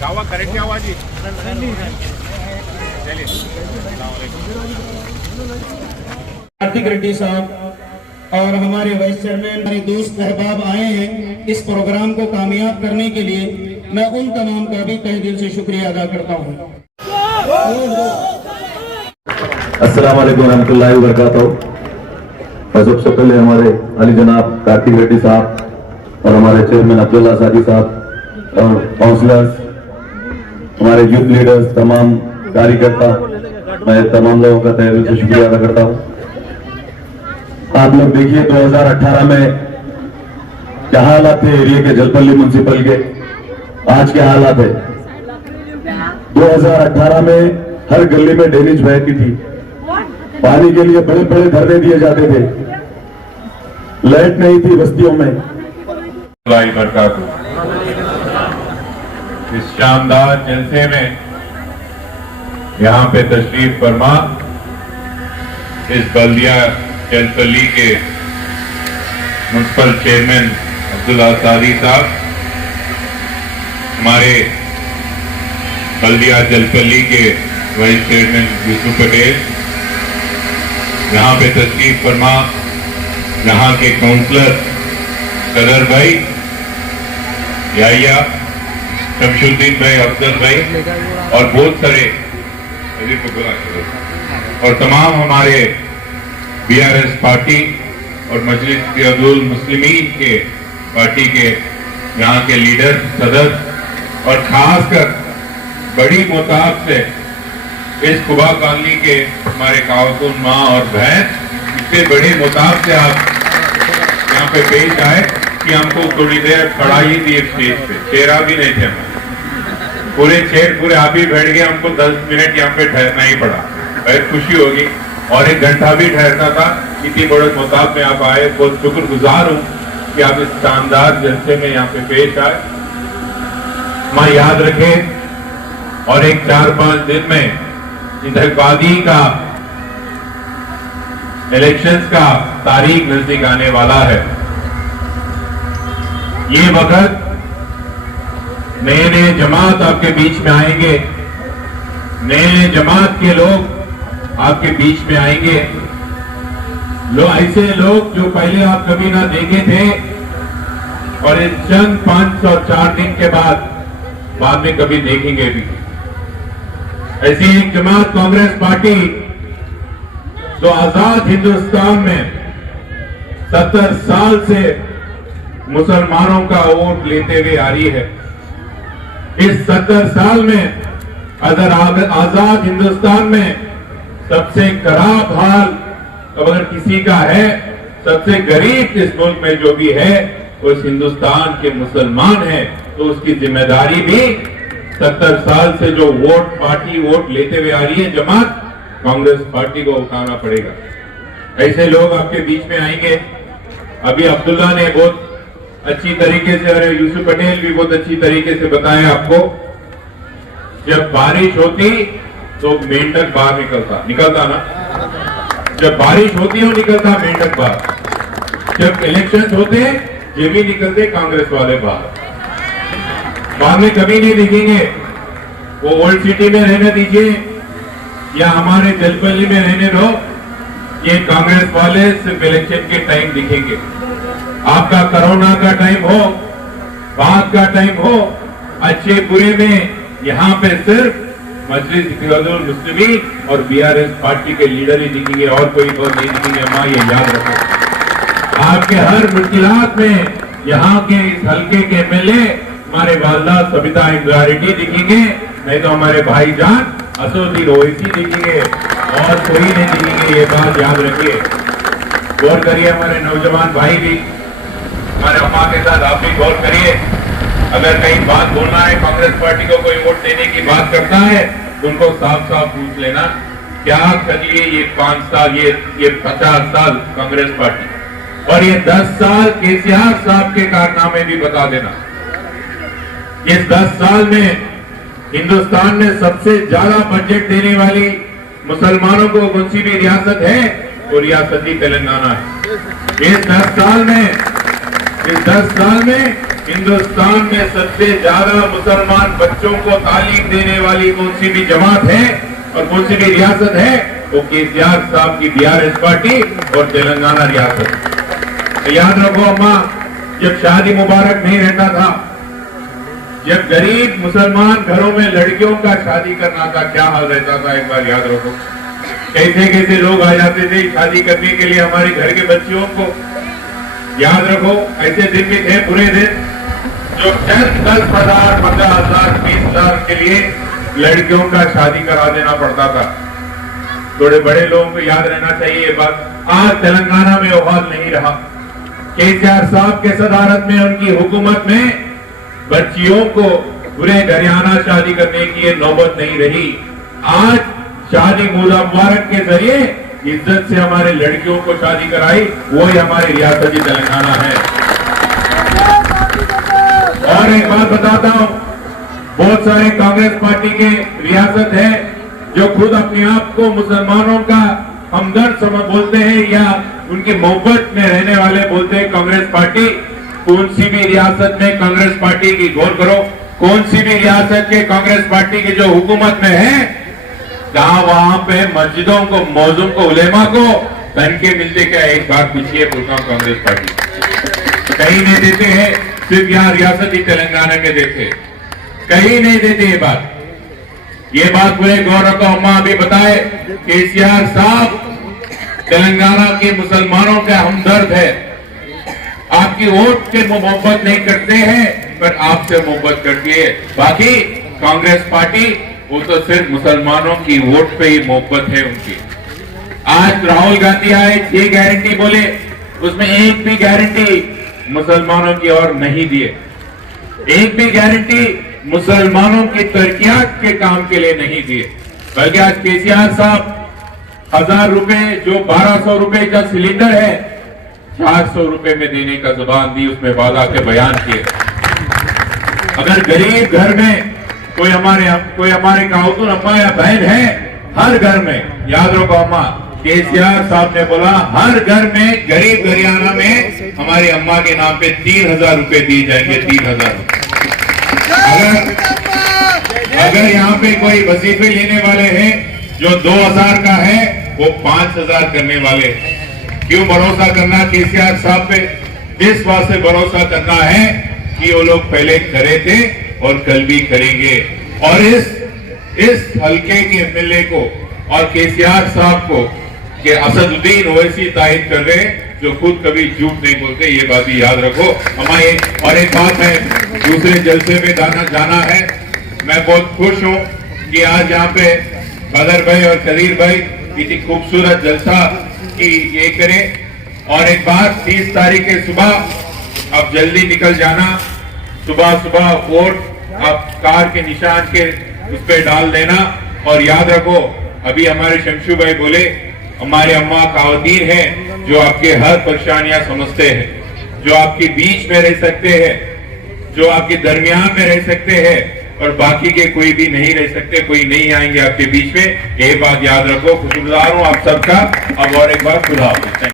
गावा करेक्ट आवाज ही चलिए। कार्तिक रेड्डी साहब और हमारे वाइस चेयरमैन हमारे दोस्त अहबाब आए हैं इस प्रोग्राम को कामयाब करने के लिए। मैं उन तमाम का भी तहे दिल से शुक्रिया अदा करता हूँ। अस्सलाम वालेकुम रहमतुल्लाहि व बरकातहू। सबसे पहले हमारे अली जनाब कार्तिक रेड्डी साहब और हमारे चेयरमैन अब्दुल्ला सादी साहब और काउंसलर्स, हमारे यूथ लीडर्स, तमाम कार्यकर्ता, मैं तमाम लोगों का तहे दिल से शुक्रिया अदा करता हूँ। आप लोग देखिए 2018 में क्या हालात थे एरिया के, जलपल्ली म्युनिसिपल के, आज क्या हालात है। 2018 में हर गली में ड्रेनेज बहती थी, पानी के लिए बड़े बड़े धरने दिए जाते थे, लाइट नहीं थी बस्तियों में। इस शानदार जलसे में यहाँ पे तशरीफ फरमा इस बल्दिया जलपल्ली के म्युनिसिपल चेयरमैन अब्दुल्ला सादी साहब, हमारे बल्दिया जलपल्ली के वाइस चेयरमैन यूसुफ पटेल, यहाँ पे तशरीफ फरमा यहाँ के काउंसलर सदर भाई, याहिया, शमशुद्दीन भाई, अफजल भाई और बहुत सारे और तमाम हमारे बीआरएस पार्टी और मजलिस इत्तेहादुल मुस्लिमीन के पार्टी के यहाँ के लीडर, सदर और खासकर बड़ी मोताब से इस खुबा कॉलोनी के हमारे खातून माँ और बहन, इससे बड़े मोताब से आप यहाँ पे पेश आए कि हमको थोड़ी देर खड़ा ही थी स्टेज पे, चेहरा भी नहीं थे, पूरे चेयर पूरे आप ही बैठ गए, हमको 10 मिनट यहाँ पे ठहरना ही पड़ा। बहुत खुशी होगी और 1 घंटा भी ठहरना था। इतनी बड़े मुताब में आप आए, बहुत शुक्रगुजार हूँ कि आप इस शानदार जलसे में यहाँ पे पेश आए। माँ याद रखें और एक 4-5 दिन में इंतखाबाती का इलेक्शंस का तारीख नजदीक आने वाला है। ये वक्त नए नए जमात आपके बीच में आएंगे, नए नए जमात के लोग आपके बीच में आएंगे, ऐसे लोग जो पहले आप कभी ना देखे थे और इस चंद 5 और 4 दिन के बाद में कभी देखेंगे भी। ऐसी एक जमात कांग्रेस पार्टी जो आजाद हिंदुस्तान में 70 साल से मुसलमानों का वोट लेते हुए आ रही है। इस 70 साल में अगर आजाद हिंदुस्तान में सबसे खराब हाल अगर किसी का है, सबसे गरीब इस मुल्क में जो भी है वो इस हिंदुस्तान के मुसलमान है, तो उसकी जिम्मेदारी भी 70 साल से जो पार्टी वोट लेते हुए आ रही है जमात कांग्रेस पार्टी को उठाना पड़ेगा। ऐसे लोग आपके बीच में आएंगे। अभी अब्दुल्ला ने बहुत अच्छी तरीके से और यूसुफ पटेल भी बहुत अच्छी तरीके से बताया आपको, जब बारिश होती तो मेंढक बाहर निकलता ना, जब बारिश होती है निकलता मेंढक बाहर, जब इलेक्शन होते ये भी निकलते कांग्रेस वाले बाहर, बाद में कभी नहीं दिखेंगे। वो ओल्ड सिटी में रहने दीजिए या हमारे जलपल्ली में रहने दो, ये कांग्रेस वाले सिर्फ इलेक्शन के टाइम दिखेंगे। आपका कोरोना का टाइम हो, बात का टाइम हो, अच्छे बुरे में यहाँ पे सिर्फ मजलिस इत्तेहादुल मुस्लिमीन और बीआरएस पार्टी के लीडर ही दिखेंगे और कोई बहुत नहीं दिखेंगे। माँ ये याद रखो, आपके हर मुश्किलात में यहाँ के इस हल्के के एमएलए हमारे वालदा सबिता इंदिरा रेड्डी दिखेंगे, नहीं तो हमारे भाईजान असदुद्दीन ओवैसी दिखेंगे और कोई नहीं दिखेंगे। ये बात याद रखिए, गौर करिए। हमारे नौजवान भाई भी, हमारे अम्मा के साथ आप भी गौर करिए। अगर कहीं बात बोलना है, कांग्रेस पार्टी को कोई वोट देने की बात करता है, उनको साफ साफ पूछ लेना क्या करिए ये 5 साल, ये 50 साल कांग्रेस पार्टी और ये 10 साल केसीआर साहब के कारनामे भी बता देना। इस 10 साल में हिंदुस्तान में सबसे ज्यादा बजट देने वाली मुसलमानों को कौन सी भी रियासत है, वो रियासत ही तेलंगाना है। इस 10 साल में हिंदुस्तान में सबसे ज्यादा मुसलमान बच्चों को तालीम देने वाली कौन सी भी जमात है और कौन सी भी रियासत है, वो केसीआर साहब की बीआरएस पार्टी और तेलंगाना रियासत। तो याद रखो अम्मा, जब शादी मुबारक नहीं रहता था, जब गरीब मुसलमान घरों में लड़कियों का शादी करना था, क्या हाल रहता था, एक बार याद रखो। कैसे कैसे लोग आ जाते थे शादी करने के लिए हमारे घर के बच्चियों को। याद रखो, ऐसे दिन भी थे, पूरे दिन, जो 10,000, 15,000, 20,000 के लिए लड़कियों का शादी करा देना पड़ता था। थोड़े बड़े लोगों को याद रहना चाहिए ये बात। आज तेलंगाना में वो हाल नहीं रहा। केसीआर साहब के सदारत में, उनकी हुकूमत में बच्चियों को पूरे घरियाना शादी करने की ये नौबत नहीं रही। आज शादी मुबारक के जरिए इज्जत से हमारे लड़कियों को शादी कराई, वो ही हमारी रियासत तेलंगाना है। और एक बात बताता हूं, बहुत सारे कांग्रेस पार्टी के रियासत है जो खुद अपने आप को मुसलमानों का हमदर्द समझ बोलते हैं या उनकी मोहब्बत में रहने वाले बोलते हैं कांग्रेस पार्टी। कौन सी भी रियासत में कांग्रेस पार्टी की, गौर करो, कौन सी भी रियासत के कांग्रेस पार्टी की जो हुकूमत में है, जहां वहां पे मस्जिदों को, मौजूम को, उलेमा को तनखे मिलते क्या? एक बात पूछिए, बोलता हूं कांग्रेस पार्टी कहीं नहीं देते हैं, सिर्फ यहाँ रियासती तेलंगाना में देते, कहीं नहीं देते। ये बात पूरे गौरव को अम्मा अभी बताए, केसीआर साहब तेलंगाना के मुसलमानों का हमदर्द है। आपकी वोट से मोहब्बत नहीं करते हैं, पर आपसे मोहब्बत करती है। बाकी कांग्रेस पार्टी, वो तो सिर्फ मुसलमानों की वोट पे ही मोहब्बत है उनकी। आज राहुल गांधी आए, 6 गारंटी बोले, उसमें एक भी गारंटी मुसलमानों की और नहीं दिए, एक भी गारंटी मुसलमानों की तरक्कियात के काम के लिए नहीं दिए। बल्कि आज केसीआर साहब 1000 रुपए, जो 1200 रुपए का सिलेंडर है, 400 रुपए में देने का जुबान दी, उसमें वादा के बयान किए। अगर गरीब घर में कोई हमारे खातून अम्मा या बहन है, हर घर में, याद रखो अम्मा, केसीआर साहब ने बोला हर घर में, गरीब हरियाणा में हमारी अम्मा के नाम पे 3,000 रुपए दिए जाएंगे। 3,000 रुपए। अगर यहाँ पे कोई वजीफे लेने वाले हैं जो 2,000 का है, वो 5,000 करने वाले। क्यों भरोसा करना केसीआर साहब पे? इस बात से भरोसा करना है कि वो लोग पहले करे थे और कल भी करेंगे। और इस हल्के के एमएलए को और केसीआर साहब को कि असदुद्दीन ओवैसी तायद कर रहे, जो खुद कभी झूठ नहीं बोलते, ये बात भी याद रखो हमारे। और एक बात है, दूसरे जलसे में जाना है। मैं बहुत खुश हूं कि आज यहाँ पे बदर भाई और कदीर भाई इतनी खूबसूरत जलसा की ये करें। और एक बात, 30 तारीख के सुबह अब जल्दी निकल जाना, सुबह वोट आप कार के निशान के उस पर डाल देना। और याद रखो, अभी हमारे शमशू भाई बोले, हमारे अम्मा खावतीन हैं जो आपके हर परेशानियां समझते हैं, जो आपके बीच में रह सकते हैं, जो आपके दरमियान में रह सकते हैं, और बाकी के कोई भी नहीं रह सकते, कोई नहीं आएंगे आपके बीच में। ये बात याद रखो। खुशगुजार हूं आप सबका। अब और एक बार खुदा हाफिज़।